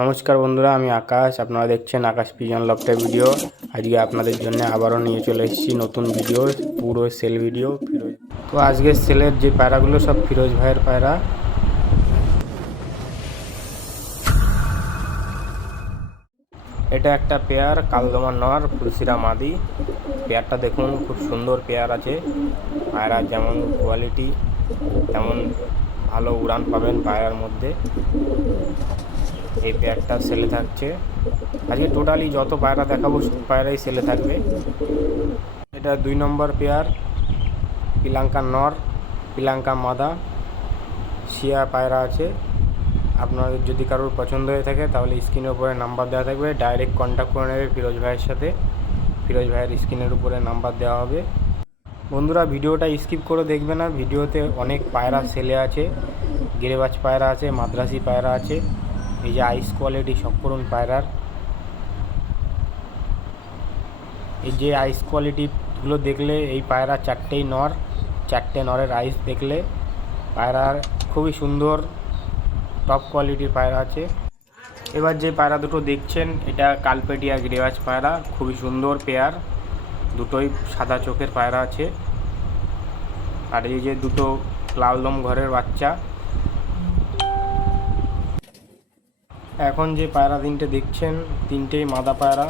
নমস্কার বন্ধুরা, আমি আকাশ। আপনারা দেখছেন আকাশ পিজন লফটের ভিডিও। আজকে আপনাদের জন্য আবারও নিয়ে চলে এসেছি নতুন ভিডিও, পুরো সেল ভিডিও। তো আজকে সেলের যে পায়রাগুলো সব ফিরোজ ভাইয়ের পায়রা। এটা একটা পেয়ার কালদমা নর, ফুলসিরা মাদি। পেয়ারটা দেখুন, খুব সুন্দর পেয়ার আছে। পায়রা যেমন কোয়ালিটি তেমন ভালো উড়ান পাবেন পায়রার মধ্যে। এই পেয়ারটা সেলে থাকছে। আজকে টোটালি যত পায়রা দেখাবো সব পায়রাই সেলে থাকবে। এটা 2 নম্বর পেয়ার, পিলাঙ্কা নর, পিলাঙ্কা মাদা, শিয়া পায়রা আছে। আপনাদের যদি কারোর পছন্দ হয়ে থাকে তাহলে স্ক্রিনের উপরে নাম্বার দেওয়া থাকবে, ডাইরেক্ট কন্ট্যাক্ট করে নেবে ফিরোজ ভাইয়ের সাথে। ফিরোজ ভাইয়ের স্ক্রিনের উপরে নাম্বার দেওয়া হবে। বন্ধুরা, ভিডিওটা স্কিপ করে দেখবে না। ভিডিওতে অনেক পায়রা সেলে আছে। গিরিবাজ পায়রা আছে, মাদ্রাসি পায়রা আছে। এই যে আইস কোয়ালিটি সম্পূর্ণ পায়রার, এই যে আইস কোয়ালিটিগুলো দেখলে এই পায়রা চারটে নরের আইস দেখলে পায়রার খুবই সুন্দর টপ কোয়ালিটির পায়রা আছে। এবার যে পায়রা দুটো দেখছেন এটা কালপেটিয়া গিরিবাজ পায়রা, খুবই সুন্দর পেয়ার। দুটোই সাদা চোখের পায়রা আছে। আর এই যে দুটো লালদম ঘরের বাচ্চা। এখন যে পায়রা তিনটে দেখছেন তিনটেই মাদা পায়রা,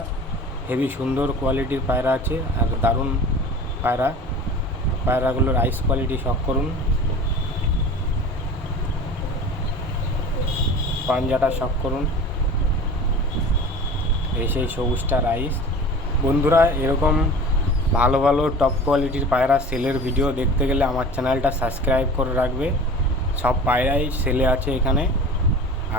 হেভি সুন্দর কোয়ালিটির পায়রা আছে আর দারুণ পায়রা। পায়রাগুলোর আইস কোয়ালিটি শখ করুন, পাঞ্জাটা শখ করুন। এই সেই সবুজটার আইস। বন্ধুরা, এরকম ভালো ভালো টপ কোয়ালিটির পায়রা সেলের ভিডিও দেখতে গেলে আমার চ্যানেলটা সাবস্ক্রাইব করে রাখবে। সব পায়রাই সেলে আছে এখানে।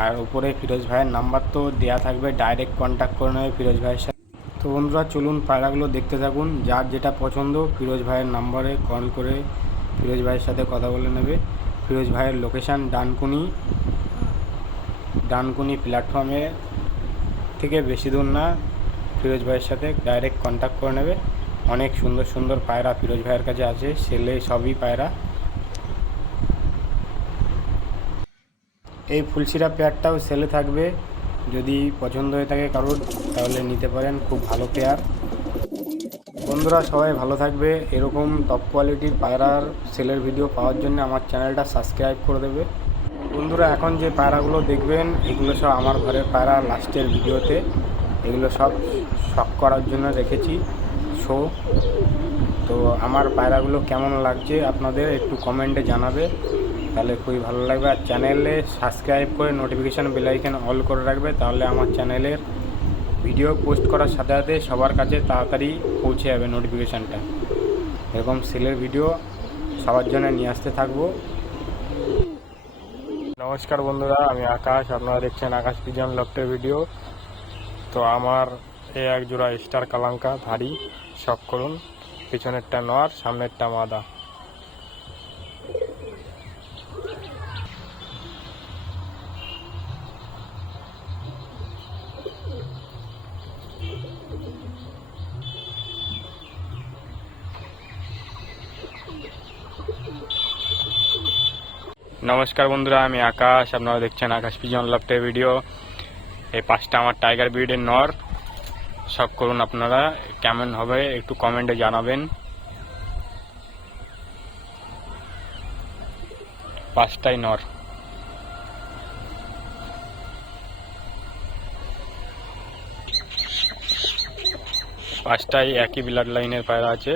আর উপরে ফিরোজ ভাইয়ের নাম্বার তো দেওয়া থাকবে, ডাইরেক্ট কন্ট্যাক্ট করে নেবে ফিরোজ ভাইয়ের সাথে। তো বন্ধুরা, চলুন পায়রাগুলো দেখতে থাকুন। যার যেটা পছন্দ ফিরোজ ভাইয়ের নাম্বারে কল করে ফিরোজ ভাইয়ের সাথে কথা বলে নেবে। ফিরোজ ভাইয়ের লোকেশান ডানকুনি প্ল্যাটফর্মে থেকে বেশি দূর না। ফিরোজ ভাইয়ের সাথে ডাইরেক্ট কন্ট্যাক্ট করে নেবে। অনেক সুন্দর সুন্দর পায়রা ফিরোজ ভাইয়ের কাছে আছে, সেলে সবই পায়রা। এই ফুলশিরা পেয়ারটাও সেলে থাকবে, যদি পছন্দ হয়ে থাকে কারোর তাহলে নিতে পারেন, খুব ভালো পেয়ার। বন্ধুরা, সবাই ভালো থাকবে। এরকম টপ কোয়ালিটির পায়রার সেলের ভিডিও পাওয়ার জন্য আমার চ্যানেলটা সাবস্ক্রাইব করে দেবে। বন্ধুরা, এখন যে পায়রাগুলো দেখবেন এগুলো সব আমার ঘরের পায়রা। লাস্টের ভিডিওতে এগুলো সব শখ করার জন্য রেখেছি শো। তো আমার পায়রাগুলো কেমন লাগছে আপনাদের একটু কমেন্টে জানাবে, তাহলে খুবই ভালো লাগবে। আর চ্যানেলে সাবস্ক্রাইব করে নোটিফিকেশান বেল আইকন অল করে রাখবে, তাহলে আমার চ্যানেলের ভিডিও পোস্ট করার সাথে সাথে সবার কাছে তাড়াতাড়ি পৌঁছে যাবে নোটিফিকেশানটা। এরকম সেলের ভিডিও সবার জন্য নিয়ে আসতে থাকবো। নমস্কার বন্ধুরা, আমি আকাশ। আপনারা দেখছেন আকাশ পিজন লফটের ভিডিও। তো আমার এই এক জোড়া স্টার কালাঙ্কা ধাড়ি শখ করুন। পিছনেরটা নর, সামনেরটা মাদা। নমস্কার বন্ধুরা, আমি আকাশ। আপনারা দেখছেন আকাশ পিজন লফটের ভিডিও। এই 5টা আমার টাইগার ব্রিডের নর শখ করুন। আপনারা কেমন হবে একটু কমেন্টে জানাবেন। 5টাই নর। 5টাই একই ব্লাড লাইনের পায়রা আছে।